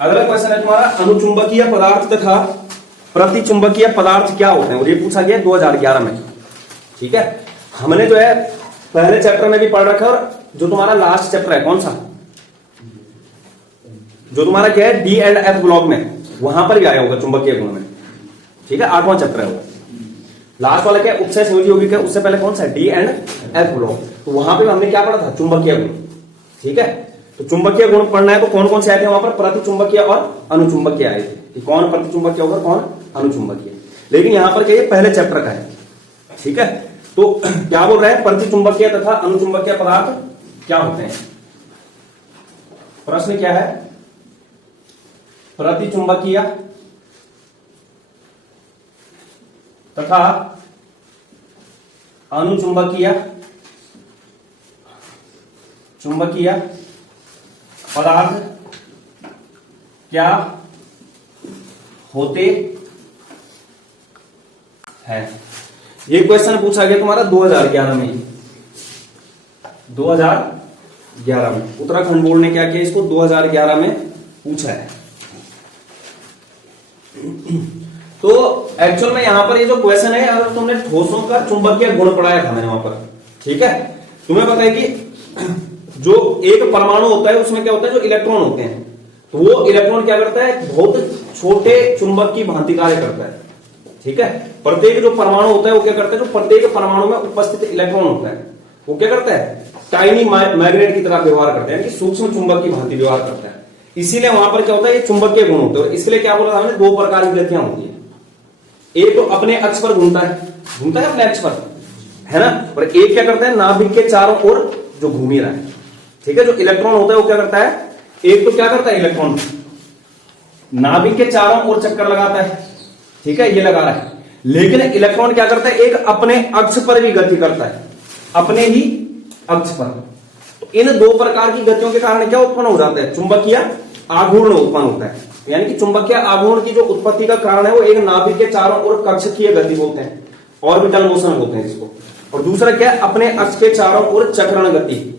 अगला क्वेश्चन है तुम्हारा अनुचुंबकीय पदार्थ तथा प्रतिचुंबकीय पदार्थ क्या होते हैं, और ये पूछा गया 2011 में। ठीक है, हमने जो है पहले चैप्टर में भी पढ़ रखा है, और जो तुम्हारा लास्ट चैप्टर है कौन सा, जो तुम्हारा क्या है डी एंड एफ ब्लॉक में, वहां पर भी आया होगा चुंबकीय गुण में। ठीक है, 8वां चैप्टर है वो। लास्ट वाला क्या उपचय संयोजी यौगिक है, उससे पहले कौन सा डी एंड एफ ब्लॉक, तो वहां पे हमने क्या पढ़ा था चुंबकीय गुण। ठीक है, तो चुंबकीय गुण पढ़ना है तो कौन कौन से आए थे वहां पर, प्रतिचुंबकीय और अनुचुंबकीय आए थे कि कौन प्रतिचुंबकीय होगा कौन अनुचुंबकीय। लेकिन यहां पर क्या पहले चैप्टर का है। ठीक है, तो क्या बोल रहे हैं, प्रतिचुंबकीय तथा अनुचुंबकीय पदार्थ क्या होते हैं। प्रश्न क्या है, प्रतिचुंबकीय तथा अनुचुंबकीय चुंबकीय पदार्थ क्या होते हैं। ये क्वेश्चन पूछा गया तुम्हारा 2011 में, 2011 में उत्तराखंड बोर्ड ने क्या किया, इसको 2011 में पूछा है। तो एक्चुअल में यहां पर ये जो क्वेश्चन है, अगर तुमने ठोसों का चुंबकीय गुण पढ़ाया था मैंने वहां पर। ठीक है, तुम्हें पता है कि जो एक परमाणु होता है उसमें क्या होता है, जो इलेक्ट्रॉन होते हैं, तो वो इलेक्ट्रॉन क्या करता है, बहुत छोटे चुंबक की भांति कार्य करता है। ठीक है, प्रत्येक जो परमाणु होता है वो क्या करता है, जो प्रत्येक परमाणु में उपस्थित इलेक्ट्रॉन होता है वो क्या करता है, टाइनी मैग्नेट की तरह व्यवहार करता है, यानी सूक्ष्म चुंबक की भांति व्यवहार करता है। इसीलिए वहां पर क्या होता है, ये चुंबकीय गुण होते हैं। इसलिए क्या बोला था हमने, दो प्रकार की गतियां होती है, एक तो अपने अक्ष पर घूमता है अपने अक्ष पर, है ना, और एक क्या करता है, नाभिक के चारों ओर जो घूम ही रहा है। ठीक है, जो इलेक्ट्रॉन होता है वो क्या करता है, एक तो क्या करता है, इलेक्ट्रॉन नाभिक के चारों ओर चक्कर लगाता है। ठीक है, ये लगा रहा है, लेकिन इलेक्ट्रॉन क्या करता है, एक अपने अक्ष पर भी गति करता है, अपने ही अक्ष पर। तो इन दो प्रकार की गतियों के कारण क्या उत्पन्न हो जाता है, चुंबकीय आघूर्ण उत्पन्न होता है। यानी कि चुंबकीय आघूर्ण की जो उत्पत्ति का कारण है वो एक नाभिक के चारों ओर कक्षकीय गति बोलते हैं, ऑर्बिटल मोशन बोलते हैं इसको, और दूसरा क्या है, अपने अक्ष के चारों ओर चक्रण गति,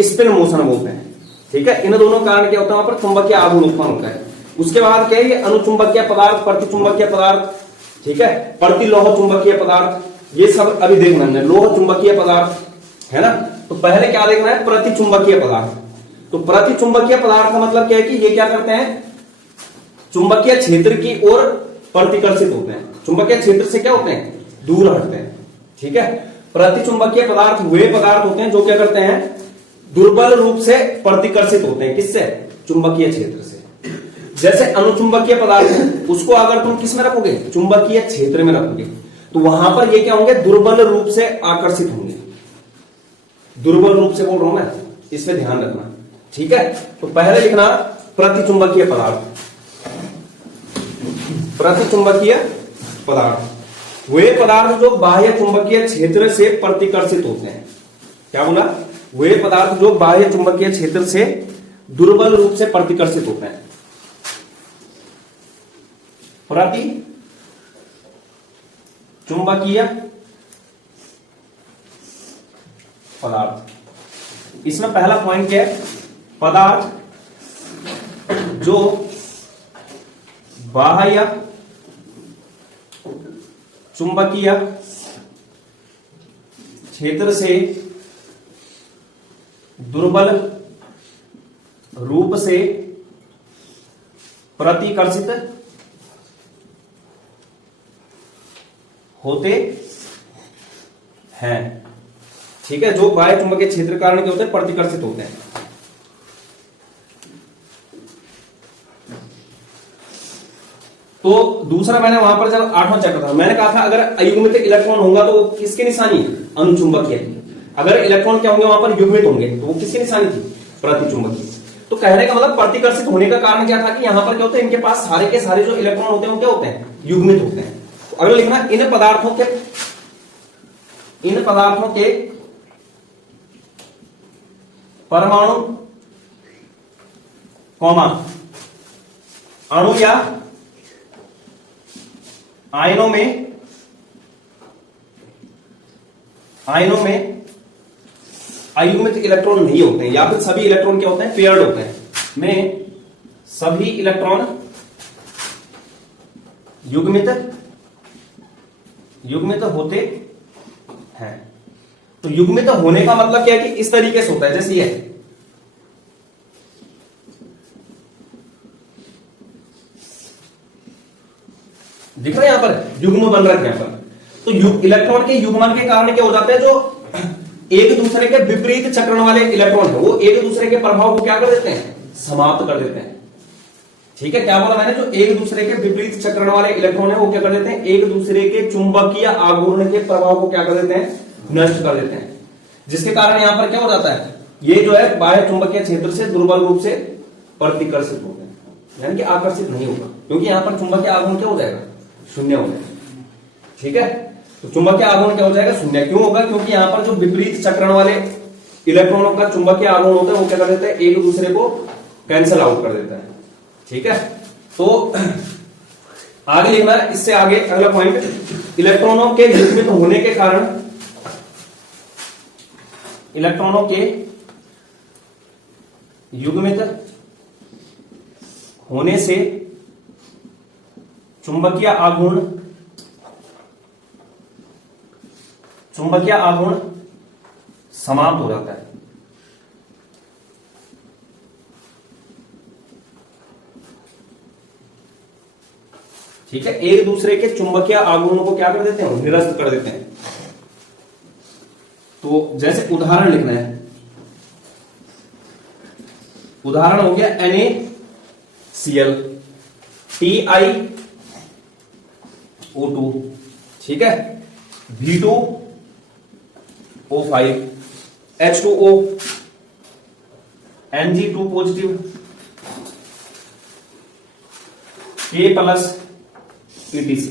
स्पिन मोशन बोलते हैं। ठीक है, इन दोनों कारण क्या होता है, वहां पर चुंबकीय आघूर्ण उत्पन्न होता है। उसके बाद क्या है, ये अनुचुंबकीय पदार्थ, प्रतिचुंबकीय पदार्थ, ठीक है, प्रतिलोह चुंबकीय पदार्थ, ये सब अभी देखना है। लोह चुंबकीय पदार्थ है ना, तो पहले क्या देखना है, प्रतिचुंबकीय पदार्थ। तो प्रतिचुंबकीय पदार्थ का मतलब क्या है कि ये क्या करते हैं, चुंबकीय क्षेत्र की ओर प्रतिकर्षित होते हैं, चुंबकीय क्षेत्र से क्या होते हैं, दूर हटते हैं। ठीक है, प्रतिचुंबकीय पदार्थ वे पदार्थ होते हैं जो क्या करते हैं, दुर्बल रूप से प्रतिकर्षित होते हैं, किससे, चुंबकीय क्षेत्र से। जैसे अनुचुंबकीय पदार्थ है, उसको अगर तुम किस में रखोगे, चुंबकीय क्षेत्र में रखोगे, तो वहां पर ये क्या होंगे, दुर्बल रूप से आकर्षित होंगे। दुर्बल रूप से बोल रहा हूं मैं, इसमें ध्यान रखना। ठीक है, तो पहले लिखना प्रतिचुंबकीय पदार्थ। प्रतिचुंबकीय पदार्थ वे पदार्थ जो बाह्य चुंबकीय क्षेत्र से प्रतिकर्षित होते हैं। क्या बोला, वे पदार्थ जो बाह्य चुंबकीय क्षेत्र से दुर्बल रूप से प्रतिकर्षित होते हैं। प्रति चुंबकीय पदार्थ, इसमें पहला पॉइंट क्या है, पदार्थ जो बाह्य चुंबकीय क्षेत्र से दुर्बल रूप से प्रतिकर्षित होते हैं। ठीक है, जो बाह्य चुंबकीय क्षेत्र कारण क्या होते हैं, प्रतिकर्षित होते हैं। तो दूसरा मैंने वहां पर जब 8वां चैप्टर था, मैंने कहा था अगर अयुग्मित इलेक्ट्रॉन होगा तो किसकी निशानी है, अनुचुंबकीय। अगर इलेक्ट्रॉन क्या होंगे वहां पर युग्मित होंगे तो वो किसकी निशानी थी, प्रतिचुंबकीय। तो कहने का मतलब प्रतिकर्षित होने का कारण क्या था कि यहां पर क्या होता है, इनके पास सारे के सारे जो इलेक्ट्रॉन होते हैं वो क्या होते हैं, युग्मित होते हैं। तो अगर लिखना इन पदार्थों के परमाणु कौमा अणु या आयनों में अयुग्मित इलेक्ट्रॉन नहीं होते हैं, या फिर सभी इलेक्ट्रॉन क्या होते हैं, पेयर्ड होते हैं, में सभी इलेक्ट्रॉन युग्मित होते हैं। तो युग्मित होने का मतलब क्या है कि इस तरीके से होता है, जैसे ये दिख रहा है, यहां पर युग्म बन रहा है यहां पर। तो इलेक्ट्रॉन के युग्मन के कारण क्या हो जाता है, जो एक दूसरे के विपरीत चक्रण वाले इलेक्ट्रॉन है वो एक दूसरे के प्रभाव को क्या कर देते हैं, समाप्त कर देते हैं। ठीक है, क्या बोला मैंने, जो एक दूसरे के विपरीत चक्रण वाले इलेक्ट्रॉन है वो क्या कर देते हैं, एक दूसरे के चुंबकीय आघूर्ण के प्रभाव को क्या कर देते हैं, नष्ट कर देते हैं। जिसके कारण यहां पर क्या हो जाता है, ये जो है बाह्य चुंबकीय क्षेत्र से दुर्बल रूप से प्रतिकर्षित होते हैं, यानी कि आकर्षित नहीं होगा, क्योंकि यहां पर चुंबकीय आघूर्ण क्या हो जाएगा, शून्य हो जाएगा। ठीक है, तो चुंबकीय आघूर्ण क्या हो जाएगा, शून्य। क्यों होगा, क्योंकि यहां पर जो विपरीत चक्रण वाले इलेक्ट्रॉनों का चुंबकीय आघूर्ण होता है वो क्या कर देता है, एक दूसरे को कैंसिल आउट कर देता है। ठीक है, तो आगे लिखना है, इससे आगे अगला पॉइंट, इलेक्ट्रॉनों के युग्मित होने के कारण, इलेक्ट्रॉनों के युग्मित होने से चुंबकीय आघूर्ण समाप्त हो जाता है। ठीक है, एक दूसरे के चुंबकीय आघूर्णों को क्या कर देते हैं, निरस्त कर देते हैं। तो जैसे उदाहरण लिखना है, उदाहरण हो गया NaCl TiO2, ठीक है, V2O5 H2O Mg2 positive K plus ETC।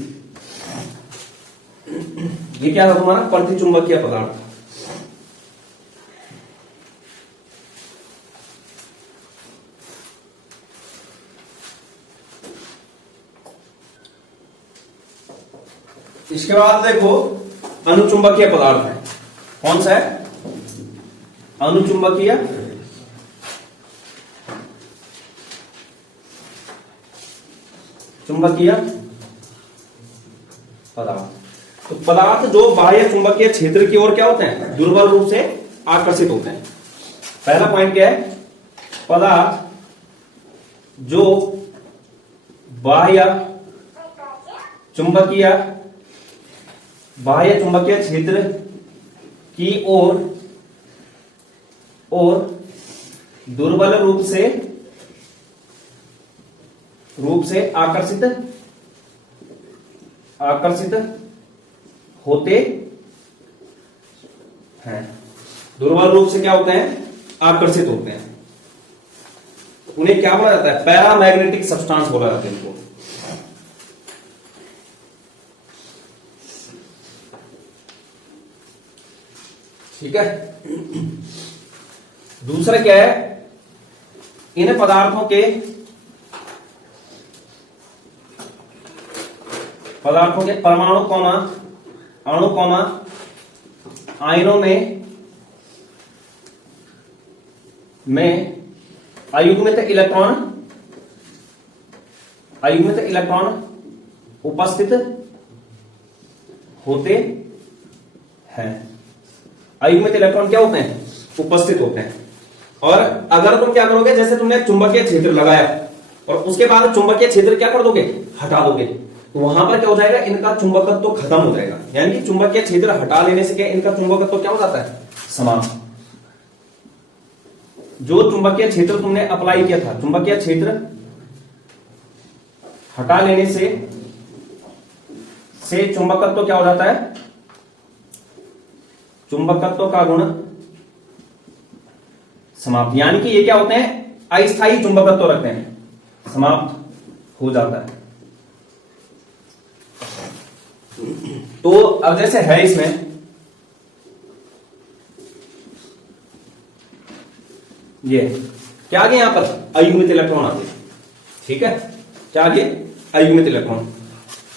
ये क्या था तुम्हारा, प्रतिचुंबकीय पदार्थ। इसके बाद देखो अनुचुंबकीय पदार्थ है, कौन सा है, अनुचुंबकीय पदार्थ। तो पदार्थ जो बाह्य चुंबकीय क्षेत्र की ओर क्या होते हैं, दुर्बल रूप से आकर्षित होते हैं। पहला पॉइंट क्या है, पदार्थ जो बाह्य चुंबकीय क्षेत्र की ओर दुर्बल रूप से आकर्षित होते हैं। दुर्बल रूप से क्या होते हैं, आकर्षित होते हैं। उन्हें क्या बोला जाता है, पैरामैग्नेटिक सब्सटेंस बोला जाता है इनको। ठीक है, दूसरा क्या है, इन पदार्थों के परमाणु अणु आयनों में अयुग्मित इलेक्ट्रॉन उपस्थित होते हैं। अयुग्मित इलेक्ट्रॉन क्या होते हैं, उपस्थित होते हैं। और अगर तुम क्या करोगे, जैसे तुमने चुंबकीय क्षेत्र लगाया और उसके बाद चुंबकीय क्षेत्र क्या कर दोगे, हटा दोगे, तो वहां पर क्या हो जाएगा, इनका चुंबकत्व तो खत्म हो जाएगा। यानी कि चुंबकीय क्षेत्र हटा लेने से क्या, इनका चुंबकत्व तो क्या हो जाता है, समाप्त। जो चुंबकीय क्षेत्र तुमने अप्लाई किया था, चुंबकीय क्षेत्र हटा लेने से चुंबकत्व तो क्या हो जाता है, चुंबकत्व का गुण समाप्त। यानी कि ये क्या होते हैं, अस्थायी चुंबकत्व रखते हैं, समाप्त हो जाता है। तो अब जैसे है इसमें ये क्या आगे, यहां पर अयुग्मित इलेक्ट्रॉन आते हैं। ठीक है, क्या आगे, अयुग्मित इलेक्ट्रॉन।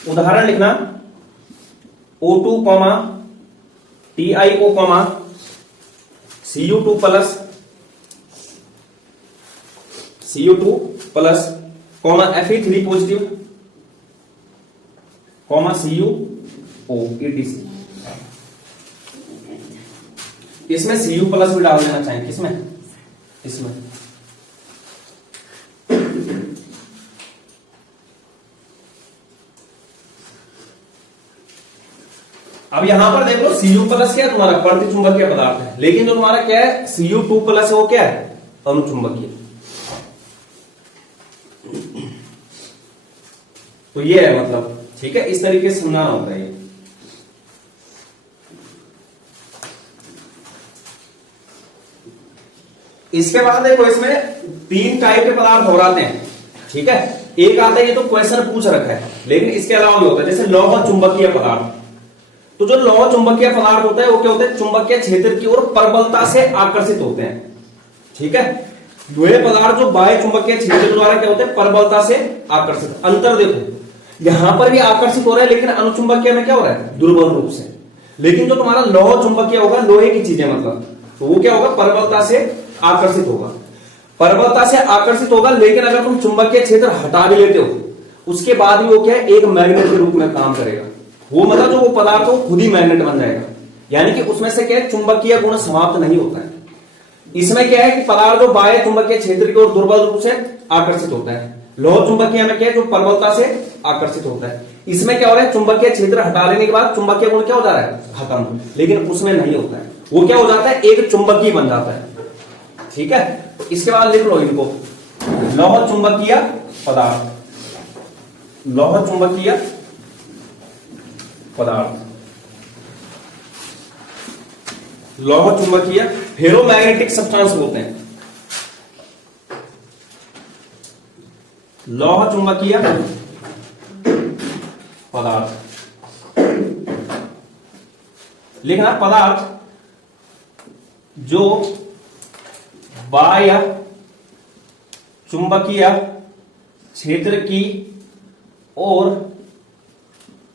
उदाहरण लिखना, O2, TiO, Cu2 plus CO2 plus comma Fe3 positive comma CuO EDC। इसमें Cu प्लस भी डाल देना चाहिए, किसमें, इसमें। अब यहां पर देखो Cu प्लस क्या है तुम्हारा, प्रतिचुंबकीय पदार्थ है, लेकिन जो तुम्हारा क्या है Cu2 प्लस है वो क्या है, अनुचुंबकीय। तो ये है मतलब, ठीक है, इस तरीके से समझाना होता है ये। इसके बाद देखो इसमें 3 टाइप के पदार्थ हो आते हैं, ठीक है। एक आता है, ये तो क्वेश्चन पूछ रखा है, लेकिन इसके अलावा भी होता है, जैसे लौह चुंबकीय पदार्थ। तो जो लौह चुंबकीय पदार्थ होता है वो क्या होता है, चुंबकीय क्षेत्र की ओर प्रबलता से आकर्षित होते हैं, ठीक है। वे पदार्थ जो बाह्य चुंबकीय क्षेत्र द्वारा क्या होते हैं, प्रबलता से आकर्षित। अंतर देखो, यहां पर भी आकर्षित हो रहा है, लेकिन अनुचुंबकीय में क्या हो रहा है, दुर्बल रूप से। लेकिन जो तुम्हारा लौह चुंबकीय होगा, लोहे की चीजें मतलब, तो वो क्या होगा, प्रबलता से आकर्षित होगा, प्रबलता से आकर्षित होगा। लेकिन अगर तुम चुंबकीय क्षेत्र हटा भी लेते हो, उसके बाद भी वो क्या है, एक मैग्नेट के रूप में काम करेगा। वो मतलब जो वो पदार्थ हो खुद ही मैग्नेट बन जाएगा, यानी कि उसमें से क्या है, चुंबकीय गुण समाप्त नहीं होता है। इसमें क्या है कि पदार्थ जो बाह्य चुंबकीय क्षेत्र की ओर दुर्बल रूप से आकर्षित होता है। लौह चुंबकीय में क्या है, जो प्रबलता से आकर्षित होता है। इसमें क्या हो रहा है, चुंबकीय क्षेत्र हटा लेने के बाद चुंबकीय गुण क्या हो जा रहा है, खत्म। लेकिन उसमें नहीं होता है, वो क्या हो जाता है, एक चुंबकीय बन जाता है, ठीक है। तो इसके बाद लिख लो इनको, लौह चुंबकीय पदार्थ, लौह चुंबकीय पदार्थ, लौह चुंबकीय फेरोमैग्नेटिक सब्सटेंस बोलते हैं, लौह चुंबकीय पदार्थ। लिखना पदार्थ जो बाह्य चुंबकीय क्षेत्र की ओर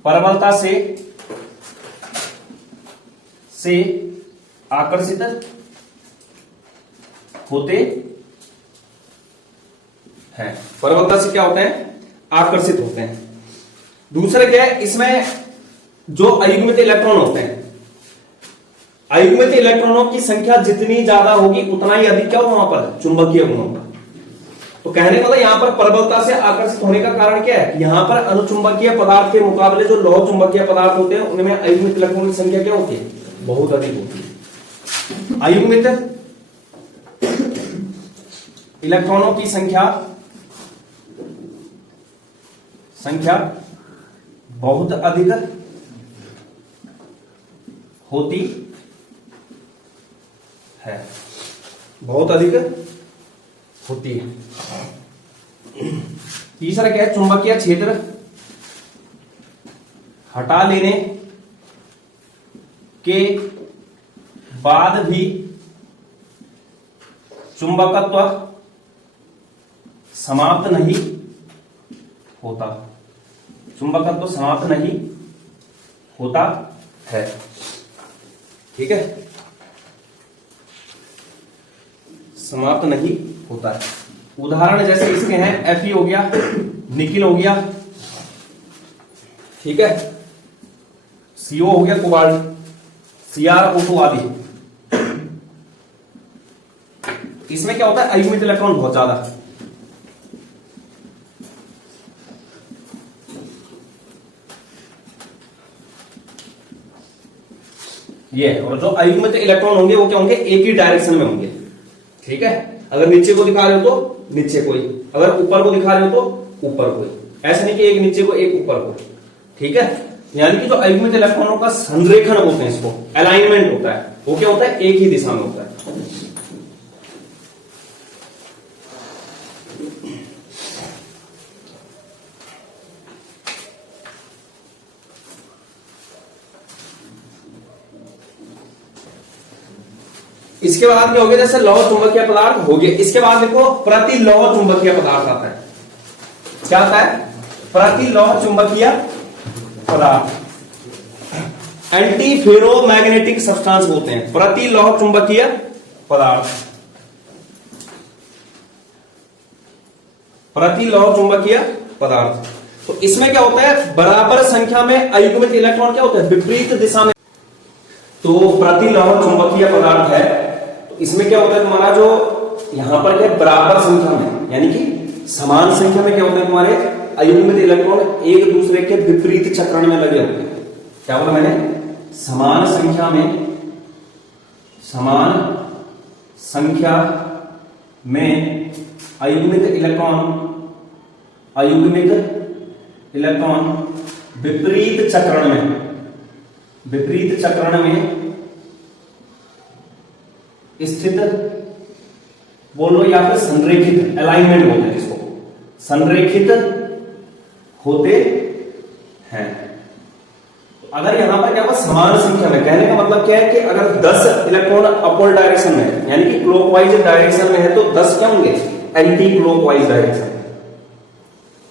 प्रबलता से आकर्षित होते हैं। प्रबलता से क्या होते हैं, आकर्षित होते हैं। दूसरा क्या है, इसमें जो अयुग्मित इलेक्ट्रॉन होते हैं, अयुग्मित इलेक्ट्रॉनों की संख्या जितनी ज्यादा होगी उतना ही अधिक क्या होगा वहां पर, चुंबकीय गुण होगा। तो कहने मतलब यहां पर प्रबलता से आकर्षित होने का कारण क्या है, यहां पर अनुचुंबकीय पदार्थ के मुकाबले जो लौह चुंबकीय पदार्थ होते हैं उनमें अयुग्मित इलेक्ट्रॉनों की संख्या क्या होती है, बहुत अधिक होती है। अयुग्मित इलेक्ट्रॉनों की संख्या बहुत अधिक होती है, बहुत अधिक होती है। तीसरा क्या है, चुंबकीय क्षेत्र हटा लेने के बाद भी चुंबकत्व समाप्त नहीं होता, चुंबकत्व समाप्त नहीं होता है, ठीक है, समाप्त नहीं होता है। उदाहरण जैसे इसके हैं, Fe हो गया, निकिल हो गया, ठीक है, CO हो गया, कोबाल्ट, CrO2 आदि। इसमें क्या होता है, अयुग्मित इलेक्ट्रॉन बहुत ज्यादा, ये। और जो अयुग्मित इलेक्ट्रॉन होंगे वो क्या होंगे, एक ही डायरेक्शन में होंगे, ठीक है। अगर नीचे को दिखा रहे हो तो नीचे कोई, अगर ऊपर को दिखा रहे हो तो ऊपर कोई, ऐसा नहीं कि एक नीचे को एक ऊपर को, ठीक है। यानी कि जो अयुग्मित इलेक्ट्रॉनों का संरेखण बोलते हैं, इसको अलाइनमेंट होता है, वो क्या होता है, एक ही दिशा में होता है। इसके बाद क्या हो गया, जैसे लौह चुंबकीय पदार्थ हो गया। इसके बाद देखो प्रति लौह चुंबकीय पदार्थ आता है। क्या आता है, प्रति लौह चुंबकीय पदार्थ, एंटी फेरोमैग्नेटिक सब्सटेंस बोलते हैं, प्रति लौह चुंबकीय पदार्थ। प्रतिलोह चुंबकीय पदार्थ। तो इसमें क्या होता है, बराबर संख्या में अयुग्मित इलेक्ट्रॉन क्या होता है, विपरीत दिशा में। तो प्रतिलोह चुंबकीय पदार्थ है, तो इसमें क्या होता है तुम्हारा, जो यहां पर क्या बराबर संख्या में, यानी कि समान संख्या में क्या होता है तुम्हारे अयुग्मित इलेक्ट्रॉन एक दूसरे के विपरीत चक्रण में लगे होते हैं। क्या बोला मैंने, समान संख्या में अयुग्मित इलेक्ट्रॉन विपरीत चक्रण में स्थित बोलो, या फिर संरेखित, अलाइनमेंट बोलते हैं इसको, संरेखित होते हैं। अगर यहां पर क्या होगा, समान संख्या में, कहने का मतलब क्या है कि अगर 10 इलेक्ट्रॉन अपवर्ड डायरेक्शन में है, यानी कि क्लॉकवाइज डायरेक्शन में है, तो 10 क्या होंगे, एंटी क्लॉकवाइज डायरेक्शन।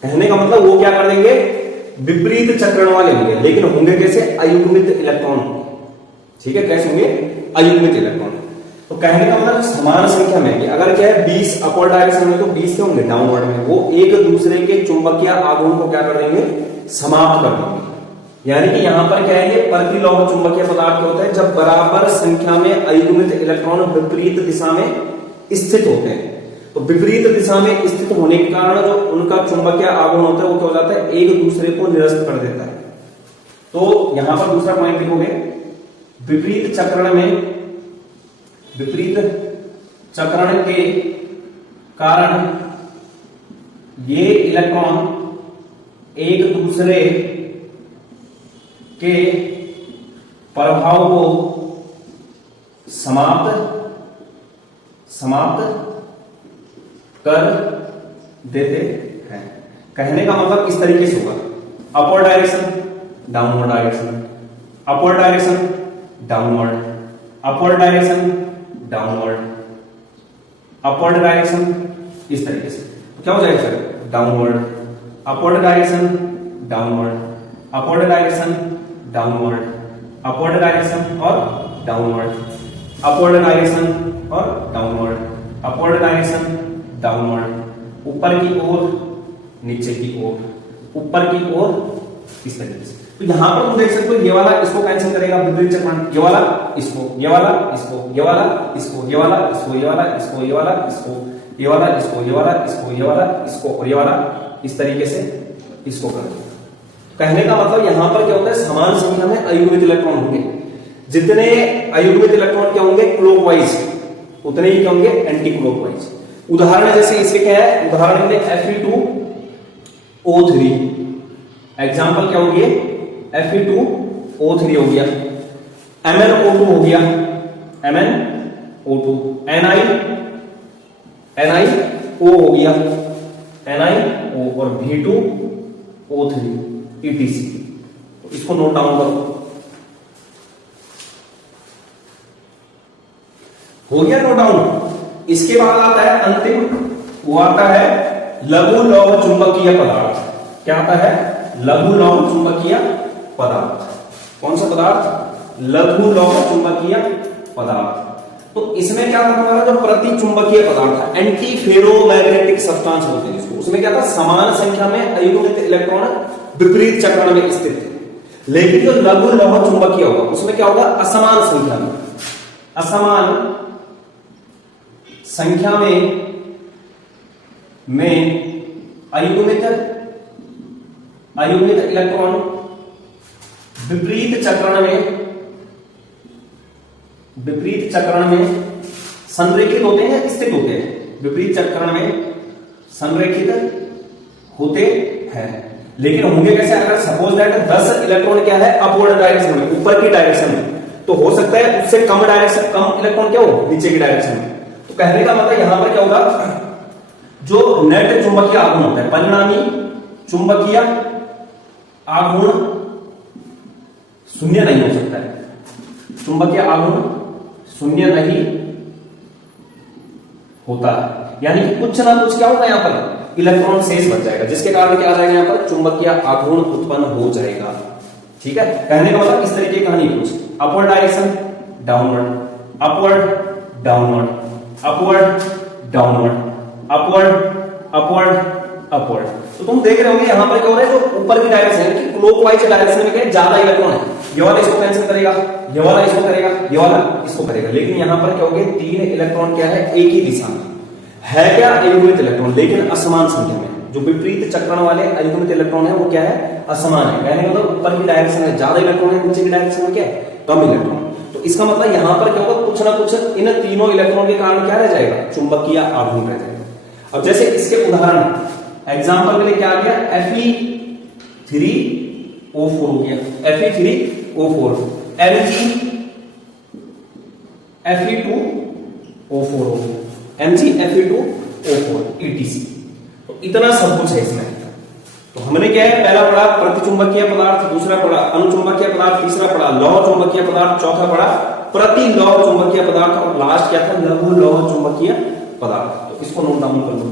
कहने का मतलब वो क्या कर देंगे, विपरीत चक्रण वाले होंगे, लेकिन होंगे कैसे, अयुग्मित इलेक्ट्रॉन। ठीक है, कैसे होंगे, अयुग्मित इलेक्ट्रॉन। तो कहने का मतलब समान संख्या में, अगर क्या है 20 अपवर्ड डायरेक्शन में, तो 20 क्या होंगे डाउनवर्ड में, वो एक दूसरे के चुंबकीय आघूर्ण को क्या कर देंगे, समाप्त कर देंगे। यानी कि यहां पर क्या है, ये प्रतिलोह चुंबकीय पदार्थ होता है जब बराबर संख्या में अयुग्मित इलेक्ट्रॉन विपरीत दिशा में स्थित होते हैं। तो विपरीत दिशा में स्थित होने के कारण जो उनका चुंबकीय आघूर्ण होता है वो क्या हो जाता है, एक दूसरे को निरस्त कर देता है। तो यहां पर दूसरा पॉइंट लिखोगे, विपरीत चक्रण के कारण ये इलेक्ट्रॉन एक दूसरे के प्रभाव को समाप्त कर देते हैं। कहने का मतलब इस तरीके से होगा, upward direction downward direction, upward direction downward, upward direction downward, upward direction, इस तरीके से। तो क्या हो जाएगा sir, downward, upward direction downward, upward direction downward, upward direction और डाउनवर्ड, अपवर्ड डायरेक्शन और डाउनवर्ड, अपवर्ड डायरेक्शन डाउनवर्ड, ऊपर की ओर नीचे की ओर, ऊपर की ओर, इस तरीके से। तो यहां पर तुम देख सकते हो, ये वाला इसको कैंसिल करेगा विपरीत चक्रण, ये वाला इसको, ये वाला इसको, ये वाला इसको, ये वाला इसको, ये वाला इसको, ये वाला इसको, ये वाला इसको, ये वाला इसको, ये वाला इसको, और ये वाला इस तरीके से इसको कर दो। कहने का मतलब यहां पर क्या होता है, समान संख्या में अयुग्मित इलेक्ट्रॉन होंगे, जितने अयुग्मित इलेक्ट्रॉन क्या होंगे क्लॉकवाइज, उतने ही क्या होंगे एंटी क्लॉकवाइज। उदाहरण जैसे इसके क्या है, उदाहरण के Fe2O3, एग्जांपल क्या हो गया, Fe2O3 हो गया, MnO2 हो गया, MnO2, NiO हो गया, NiO, और V2O3 ETC। तो इसको नोट डाउन करो, हो गया नोट डाउन। इसके बाद आता है अंतिम, वो आता है लघु लौह चुंबकीय पदार्थ। क्या आता है, लघु लौह चुंबकीय पदार्थ। कौन सा पदार्थ, लघु लौह चुंबकीय पदार्थ। तो इसमें क्या था, जो प्रति चुंबकीय पदार्थ है, एंटी फेरोमैग्नेटिक सब्सटेंस बोलते हैं इसको। उसमें क्या था, समान संख्या में अयुग्मित इलेक्ट्रॉन विपरीत चक्रण में स्थित है। लेकिन जो लघु लौह चुंबकीय होगा उसमें क्या होगा, असमान संख्या में, असमान संख्या में अयुग्मित इलेक्ट्रॉन विपरीत चक्रण में संरेखित होते हैं, स्थित होते हैं, विपरीत चक्रण में संरेखित होते हैं। लेकिन होंगे कैसे, अगर सपोज दैट 10 इलेक्ट्रॉन क्या है अपवर्ड डायरेक्शन में, ऊपर की डायरेक्शन में, तो हो सकता है उससे कम इलेक्ट्रॉन क्या हो नीचे की डायरेक्शन में। तो कहने का मतलब यहां पर क्या होगा, जो नेट चुंबकीय आघूर्ण होता है, परिणामी चुंबकीय आघूर्ण शून्य नहीं हो सकता है, चुंबकीय आघूर्ण शून्य नहीं होता, यानी कि कुछ ना कुछ क्या होगा यहां पर, इलेक्ट्रॉन शेष बच जाएगा, जिसके कारण क्या आ जाएगा यहां पर, चुंबकीय आघूर्ण उत्पन्न हो जाएगा। ठीक है, कहने का मतलब इस तरीके की कहानी कुछ, upward direction downward, upward downward, upward downward, upward upward upward. तो तुम देख रहे होगे यहाँ पर क्या हो रहा है, जो ऊपर की डायरेक्शन है कि क्लॉकवाइज डायरेक्शन में क्या है, ज्यादा इलेक्ट्रॉन है। ये वाला इसको कैंसिल करेगा, ये वाला इसको करेगा, ये वाला इसको करेगा, लेकिन यहाँ पर क्या हो गया, 3 इलेक्ट्रॉन क्या है, एक ही दिशा में है, क्या अयुग्मित इलेक्ट्रॉन, लेकिन असमान संख्या में। जो विपरीत चक्रण वाले अयुग्मित इलेक्ट्रॉन है वो क्या है, असमान है। कहने का मतलब ऊपर की डायरेक्शन में ज्यादा इलेक्ट्रॉन है, नीचे की डायरेक्शन में क्या है, कम इलेक्ट्रॉन। तो इसका मतलब यहाँ पर क्या होगा, कुछ ना कुछ इन तीनों इलेक्ट्रॉन के कारण क्या रह जाएगा, चुंबकीय आघूर्ण रह जाएगा। अब जैसे इसके उदाहरण एग्जांपल के लिए क्या आ गया, Fe3O4 हो गया, Fe3O4, Mg Fe2O4 हो गया, Mg Fe2O4 etc। तो इतना सब कुछ है इसमें। तो हमने क्या है, पहला पढ़ा प्रतिचुंबकीय पदार्थ, दूसरा पढ़ा अनुचुंबकीय पदार्थ, तीसरा पढ़ा लौह चुंबकीय पदार्थ, चौथा पढ़ा प्रति लौह चुंबकीय पदार्थ, और लास्ट क्या था, लघु लौह चुंबकीय पदार्थ। तो इसको नोट डाउन कर लो।